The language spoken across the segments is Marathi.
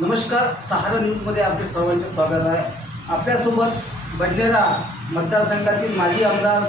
नमस्कार सहारा न्यूजमध्ये आपले सर्वांचे स्वागत आहे. आपल्यासोबत बडनेरा मतदारसंघातील माजी आमदार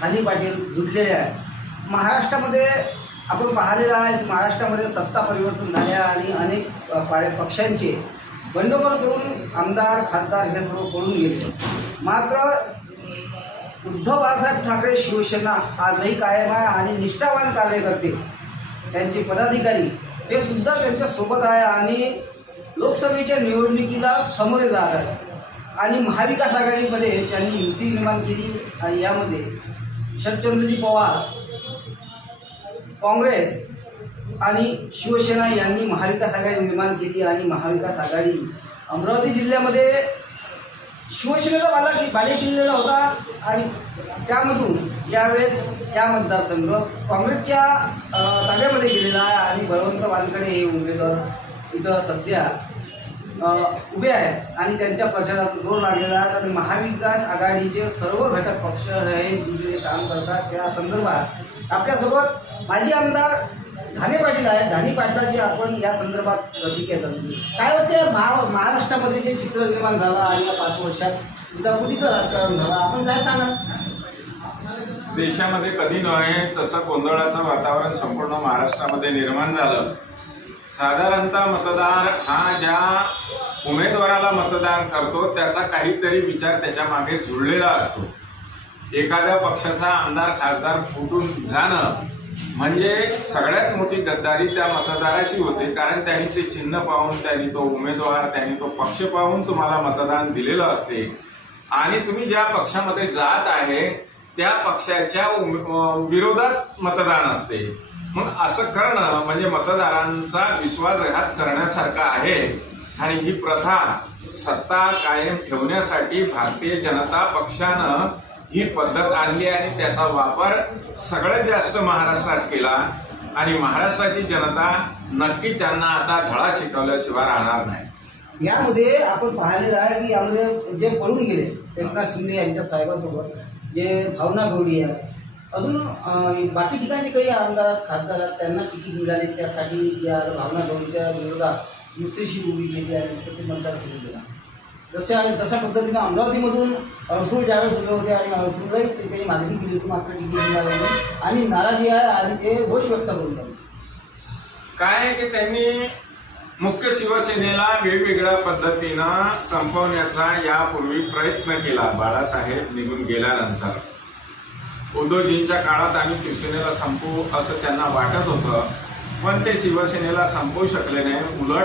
हानी पाटील जुडलेले आहे महाराष्ट्रामध्ये आपण पाहिलेलं आहे महाराष्ट्रामध्ये सत्ता परिवर्तन झाले आणि अनेक पाय पक्षांचे बंडखोर करून आमदार खासदार हे सर्व करून गेले. मात्र उद्धव बाळासाहेब ठाकरे शिवसेना आजही कायम आहे आणि निष्ठावान कार्यकर्ते. त्यांचे पदाधिकारी हे सुद्धा त्यांच्यासोबत आहे आणि लोकसभेच्या निवडणुकीला सामोरे जात आहेत. आणि महाविकास आघाडीमध्ये त्यांनी युती निर्माण केली आणि यामध्ये शरदचंद्रजी पवार काँग्रेस आणि शिवसेना यांनी महाविकास आघाडी निर्माण केली आणि महाविकास आघाडी अमरावती जिल्ह्यामध्ये शिवसेनेचा बाला बालेकिल्लेला होता आणि त्यामधून यावेळेस या मतदारसंघ काँग्रेसच्या ताब्यामध्ये गेलेला आहे आणि बळवंत वानकडे हे उमेदवार इथं सध्या उभे आहेत आणि त्यांच्या प्रचाराचा जोर लागलेला आहे. आणि महाविकास आघाडीचे सर्व घटक पक्ष हे जे काम करतात त्या संदर्भात आपल्यासोबत माजी आमदार धाने पाटील आहेत. धाने पाटलाची आपण या संदर्भात प्रतिक्रिया जाणून काय वाटते महा महाराष्ट्रामध्ये जे चित्र निर्माण झालं आणि या पाच वर्षात इथं राजकारण झालं? आपण काय सांगा देशामध्ये कधी नव्हे तसं गोंधळाचं वातावरण संपूर्ण महाराष्ट्रामध्ये निर्माण झालं. साधारणतः मतदार हा ज्या उमेदवाराला मतदान करतो त्याचा काहीतरी विचार त्याच्यामागे जुळलेला असतो. एखाद्या पक्षाचा आमदार खासदार फुटून जाणं म्हणजे सगळ्यात मोठी गद्दारी त्या मतदाराशी होते कारण त्यांनी ते चिन्ह पाहून त्यांनी तो उमेदवार त्यांनी तो पक्ष पाहून तुम्हाला मतदान दिलेलं असते. आणि तुम्ही ज्या पक्षामध्ये जात आहे त्या पक्षाच्या विरोधात मतदान असते. मग असं करणं म्हणजे मतदारांचा विश्वासघात करण्यासारखं आहे. आणि ही प्रथा सत्ता कायम ठेवण्यासाठी भारतीय जनता पक्षानं ही पद्धत आणली आणि त्याचा वापर सगळ्यात जास्त महाराष्ट्रात केला. आणि महाराष्ट्राची जनता नक्की त्यांना आता धडा शिकवल्याशिवाय राहणार नाही. यामध्ये आपण पाहिलेलं आहे की यामध्ये जे पळून गेले एकनाथ शिंदे यांच्या साहेबासोबत जे भावना गौडी आहे अजून बाकी ठिकाणी काही आमदार खासदार त्यांना तिकीट मिळाले त्यासाठी या भावना गौरीच्या विरोधात दुसरीशी उभी केली आणि तर ते मतदारसंघ दिला जशा जशा पद्धतीनं अमरावतीमधून अडसूळ ज्यावेळेस उभे होते आणि अडसूळलाही त्यांनी मागणी केली होती मात्र तिकीट मिळालं नाही. आणि नाराजी आहे आणि ते होश व्यक्त करून राहिले काय आहे की त्यांनी मुख्य शिवसेनेला वेगवेगळ्या पद्धतीनं संपवण्याचा यापूर्वी प्रयत्न केला. बाळासाहेब निघून गेल्यानंतर. उद्धवजींच्या काळात आम्ही शिवसेनेला संपवू असं त्यांना वाटत होतं. पण ते शिवसेनेला संपवू शकले नाही. उलट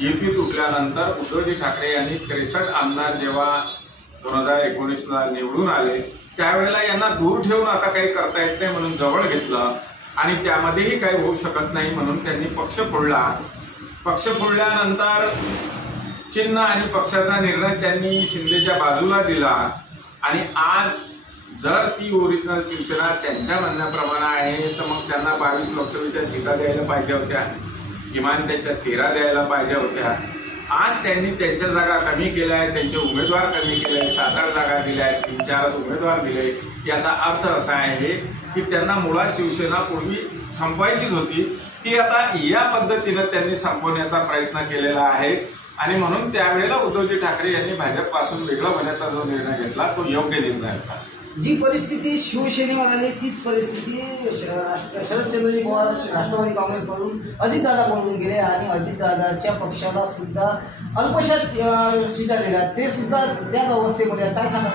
युती तुटल्यानंतर उद्धवजी ठाकरे यांनी त्रेसष्ट आमदार जेव्हा दोन हजार एकोणीसला निवडून आले त्यावेळेला यांना दूर ठेवून आता काही करता येत नाही म्हणून जवळ घेतलं. आणि त्यामध्येही काही होऊ शकत नाही म्हणून त्यांनी पक्ष फोडला. पक्ष फोडल्यानंतर चिन्ह आणि पक्षाचा निर्णय त्यांनी शिंदेच्या बाजूला दिला. आणि आज जर ती ओरिजिनल शिवसेना त्यांच्या म्हणण्याप्रमाणे आहे तर मग त्यांना बावीस लोकसभेच्या सीटा द्यायला पाहिजे होत्या. किमान त्यांच्या तेरा द्यायला पाहिजे होत्या. आज त्यांनी त्यांच्या जागा कमी केल्या आहेत त्यांचे उमेदवार कमी केले आहेत सात आठ जागा दिल्या आहेत तीन चार उमेदवार दिले याचा अर्थ असा आहे की त्यांना मुळात शिवसेना पूर्वी संपवायचीच होती. ती आता या पद्धतीनं त्यांनी संपवण्याचा प्रयत्न केलेला आहे. आणि म्हणून त्यावेळेला उद्धवजी ठाकरे यांनी भाजपपासून वेगळं होण्याचा जो निर्णय घेतला तो योग्य निर्णय होता. जी परिस्थिती शिवसेनेवर आली तीच परिस्थिती शरदचंद्रजी पवार राष्ट्रवादी काँग्रेसकडून अजितदादाकडून गेले आणि अजितदादाच्या पक्षाला सुद्धा अल्पशा सीटा दिल्या ते सुद्धा त्याच अवस्थेमध्ये काय सांगा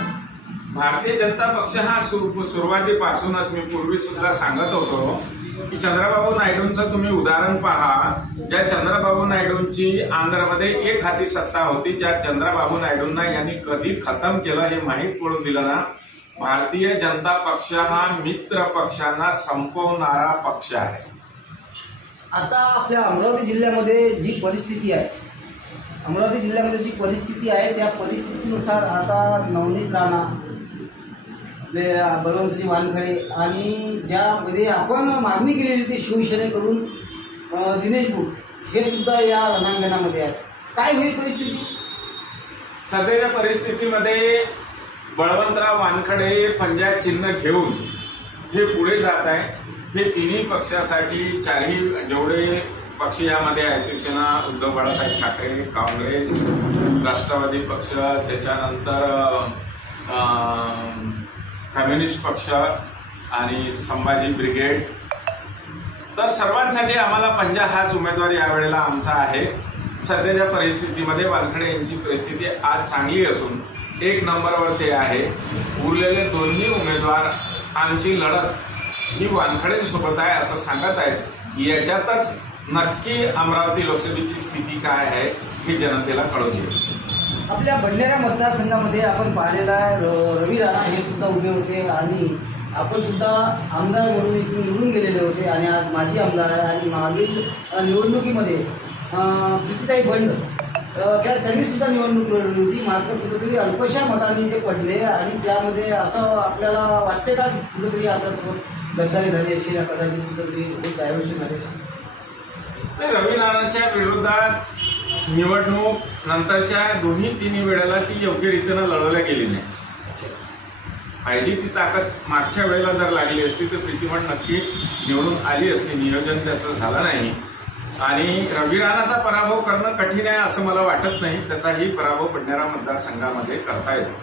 भारतीय जनता पक्ष हा सुरुवातीपासूनच मी पूर्वी सुद्धा सांगत होतो की चंद्रबाबू नायडूंचं तुम्ही उदाहरण पहा ज्या चंद्रबाबू नायडूंची आंध्रमध्ये एक हाती सत्ता होती ज्या चंद्रबाबू नायडूंना यांनी कधी खतम केलं हे माहीत पडून दिलं ना भारतीय जनता पक्ष हा मित्र पक्षांना संपवणारा पक्ष आहे. आता आपल्या अमरावती जिल्ह्यामध्ये जी परिस्थिती आहे अमरावती जिल्ह्यामध्ये जी परिस्थिती आहे त्या परिस्थितीनुसार आता नवनीत राणा आपले बलवंतजी वानखडे आणि ज्यामध्ये आपण मागणी केलेली होती शिवसेनेकडून दिनेश बुट हे सुद्धा या रणांगणामध्ये आहेत काय होईल परिस्थिती? सध्याच्या परिस्थितीमध्ये बळवंतराव वानखडे पंजाब चिन्ह घेऊन हे पुढे जात आहे हे तिन्ही पक्षासाठी चारही जेवढे पक्ष यामध्ये आहे शिवसेना उद्धव बाळासाहेब ठाकरे काँग्रेस राष्ट्रवादी पक्ष त्याच्यानंतर कम्युनिस्ट पक्ष आणि संभाजी ब्रिगेड. तर सर्वांसाठी आम्हाला पंजा हाच उमेदवार यावेळेला आमचा आहे. सध्याच्या परिस्थितीमध्ये वानखडे यांची परिस्थिती आज चांगली असून एक नंबरवर ते आहे. उरलेले दोन्ही उमेदवार आमची लढत ही वानखडेंसोबत आहे असं सांगत आहेत. याच्यातच नक्की अमरावती लोकसभेची स्थिती काय आहे हे जनतेला कळून येईल. आपल्या भंडारा मतदारसंघामध्ये आपण पाहिलेला आहे, र- रवी राणा हे सुद्धा उभे होते आणि आपण सुद्धा आमदार म्हणून इथून निवडून गेलेले होते आणि आज माजी आमदार आहे आणि मागील निवडणुकीमध्ये अ, प्रीतीताई बंड त्यांनी सुद्धा निवडणूक लढवली होती. मात्र कुठेतरी अल्पशा मतांनी ते पडले आणि त्यामध्ये असं आपल्याला वाटते का कुठेतरी आपल्यासोबत गद्दारी झाली अशी या कदाचित कुठेतरी डायव्हर्शन झाली अशी? तर विरोधात निवडणूक नंतरच्या दोन्ही तिन्ही वेळेला ती योग्य रीतीनं लढवल्या गेली नाही. पाहिजे ती ताकद मागच्या वेळेला जर लागली असती तर प्रीतिमण नक्की निवडून आली असती. नियोजन त्याचं झालं नाही. आणि रवी राणाचा पराभव करणं कठीण आहे असं मला वाटत नाही. त्याचाही पराभव पडणाऱ्या मतदारसंघामध्ये करता येतो.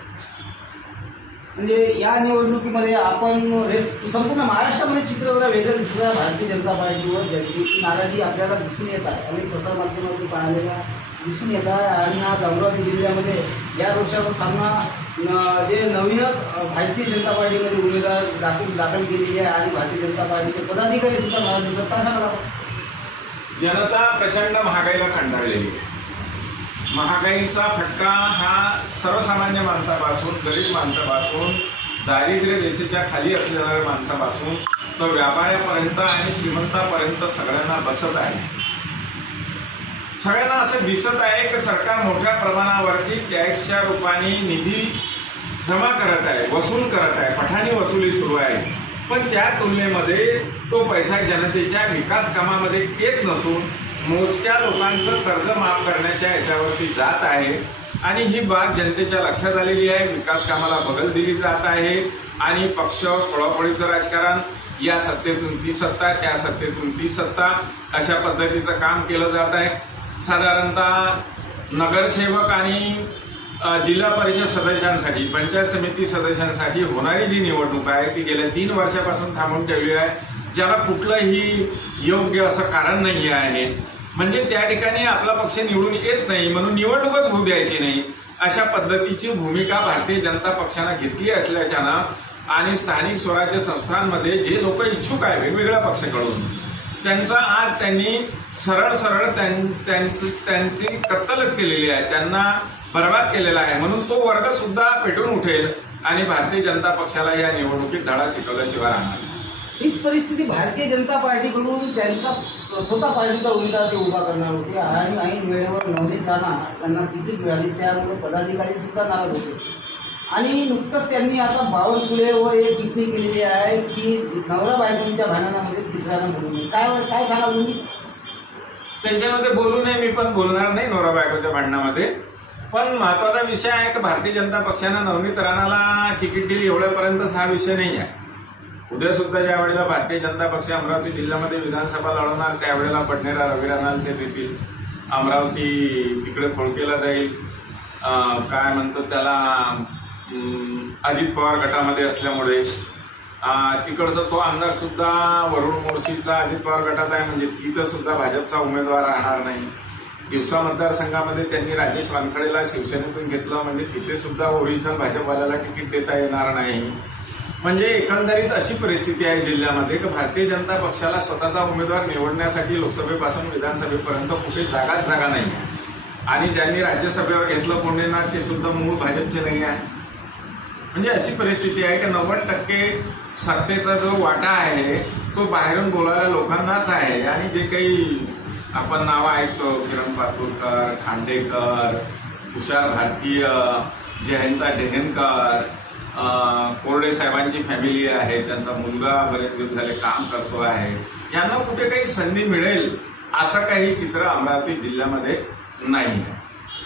म्हणजे या निवडणुकीमध्ये आपण रेस संपूर्ण महाराष्ट्रामध्ये चित्र जरा वेगळं दिसलं आहे भारतीय जनता पार्टीवर जनतेची नाराजी आपल्याला दिसून येत आहे अनेक प्रसारमाध्यमातून पाहिलेल्या दिसून येत आहे आणि आज अमरावती जिल्ह्यामध्ये या रोषाचा सामना जे नवीनच भारतीय जनता पार्टीमध्ये उमेदवार दाखल दाखल केलेली आहे. आणि भारतीय जनता पार्टीचे पदाधिकारी सुद्धा मला दिसत कसा सांगाल जनता प्रचंड महागाईला कंटाळलेली आहे. महागाईचा फटका हा सर्वसामान्य माणसापासून गरीब माणसापासून दारिद्र्य रेषेच्या खाली असलेल्या माणसापासून तर व्यापाऱ्यापर्यंत आणि श्रीमंतापर्यंत सगळ्यांना बसत आहे. सगळ्यांना असं दिसत आहे की सरकार मोठ्या प्रमाणावरती टॅक्सच्या रूपाने निधी जमा करत आहे वसूल करत आहे. पठाणी वसुली सुरू आहे. पण त्या तुलनेमध्ये तो पैसा जनतेच्या विकास कामामध्ये येत नसून मोजक्या लोकांचं कर्ज माफ करण्याच्या याच्यावरती जात आहे. आणि ही बाब जनतेच्या लक्षात आलेली आहे. विकास कामाला बगल दिली जात आहे. आणि पक्ष पळापळीचं राजकारण या सत्तेतून ती सत्ता त्या सत्तेतून ती सत्ता अशा पद्धतीचं काम केलं जात आहे. साधारणतः नगरसेवक आणि जिल्हा परिषद सदस्यांसाठी पंचायत समिती सदस्यांसाठी होणारी जी निवडणूक आहे ती गेल्या तीन वर्षापासून थांबून ठेवली आहे. ज्याला कुठलंही योग्य असं कारण नाही आहे. म्हणजे त्या ठिकाणी आपला पक्ष निवडून येत नाही म्हणून निवडणूकच होऊ द्यायची नाही अशा पद्धतीची भूमिका भारतीय जनता पक्षानं घेतली असल्याच्यानं आणि स्थानिक स्वराज्य संस्थांमध्ये जे लोक इच्छुक आहे वेगवेगळ्या पक्षाकडून त्यांचं आज त्यांनी सरळ सरळ त्यां- त्यांची त्यांची कत्तलच केलेली आहे. त्यांना बर्बाद केलेला आहे. म्हणून तो वर्ग सुद्धा पेटून उठेल आणि भारतीय जनता पक्षाला या निवडणुकीत धडा शिकवल्याशिवाय राहणार. हीच परिस्थिती भारतीय जनता पार्टीकडून त्यांचा स्वतः पार्टीचा उमेदवार ते उभा करणार होते. आणि ऐन वेळेवर नवनीत राणा त्यांना तिकीट मिळाली. त्यामुळे पदाधिकारी सुद्धा नाराज होते. आणि नुकतंच त्यांनी आता बावनकुळेवर एक टिप्पणी केलेली आहे की नवरा बायकोंच्या भांडणामध्ये तिसऱ्यानं बोलू नये. काय काय सांगाल तुम्ही? त्यांच्यामध्ये बोलू नये मी पण बोलणार नाही नवरा बायकोच्या भांडणामध्ये. पण महत्त्वाचा विषय आहे की भारतीय जनता पक्षानं नवनीत राणाला तिकीट दिली एवढ्यापर्यंतच हा विषय नाही आहे. उद्या सुद्धा ज्या वेळेला भारतीय जनता पक्ष अमरावती जिल्ह्यामध्ये विधानसभा लढवणार त्यावेळेला पडणारा रवी राणाला ते देतील. अमरावती तिकडे खोळकेला जाईल. काय म्हणतो त्याला अजित पवार गटामध्ये असल्यामुळे. तिकडचा तो आमदार सुद्धा वरुण मोर्शीचा अजित पवार गटात आहे म्हणजे तिथं सुद्धा भाजपचा उमेदवार राहणार नाही. दिवसा मतदारसंघामध्ये त्यांनी राजेश वानखडेला शिवसेनेतून घेतलं. म्हणजे तिथे सुद्धा ओरिजिनल भाजपवाल्याला तिकीट देता येणार नाही. म्हणजे एकंदरीत अशी परिस्थिती आहे जिल्ह्यामध्ये की भारतीय जनता पक्षाला स्वतःचा उमेदवार निवडण्यासाठी लोकसभेपासून विधानसभेपर्यंत कुठे जागाच जागा नाही आहे आणि ज्यांनी राज्यसभेवर घेतलं कोंडेनाथ ते सुद्धा मूळ भाजपचे नाही आहे. म्हणजे अशी परिस्थिती आहे की नव्वद टक्के सत्तेचा जो वाटा आहे तो बाहेरून बोलायला लोकांनाच आहे. आणि जे काही आपण नावं ऐकतो किरण पातुरकर खांडेकर तुषार भारतीय जयंता डेहनकर कोरडे साहेबांची फॅमिली आहे त्यांचा मुलगा बरेच दिवस झाले काम करतो आहे. यांना कुठे काही संधी मिळेल असं काही चित्र अमरावती जिल्ह्यामध्ये नाही आहे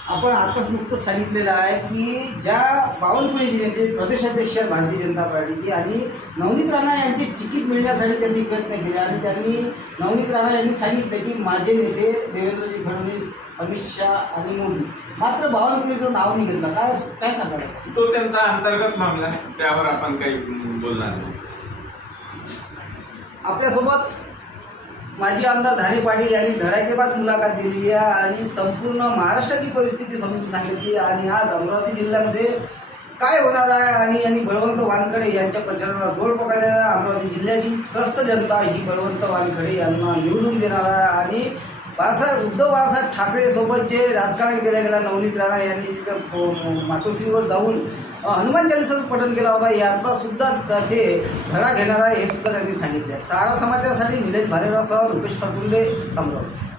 आपण आताच नुकतंच सांगितलेलं आहे की ज्या बावनकुळे जिल्ह्याचे प्रदेशाध्यक्ष भारतीय जनता पार्टीचे आणि नवनीत राणा यांची तिकीट मिळण्यासाठी त्यांनी प्रयत्न केले आणि त्यांनी नवनीत राणा यांनी सांगितलं की माझे नेते देवेंद्रजी फडणवीस अमित शहा आणि मोदी मात्र बावनकुळेचं नाव नाही घेतलं. काय काय सांगाल? तो त्यांचा अंतर्गत मामला आहे. त्यावर आपण काही बोलणार नाही. आपल्यासोबत माजी आमदार धाणे पाटील यांनी धडाकेबाज मुलाखत दिलेली आहे आणि संपूर्ण महाराष्ट्राची परिस्थिती समजून सांगितली आणि आज अमरावती जिल्ह्यामध्ये काय होणार आहे? आणि यांनी बळवंत वानखडे यांच्या प्रचाराला जोड पकडलेला आहे. अमरावती जिल्ह्याची त्रस्त जनता ही बळवंत वानखडे यांना निवडून देणार आहे. आणि बाळासाहेब उद्धव बाळासाहेब ठाकरेसोबत जे राजकारण केलं गेलं. नवनीत राणा यांनी तिथं मातोश्रीवर जाऊन हनुमान चालिसाचं पठण केला होता याचा सुद्धा ते धडा घेणार आहे हे सुद्धा त्यांनी सांगितले सारा समाजासाठी निलेश भालेराव रुपेश ठाकुरले अमरावती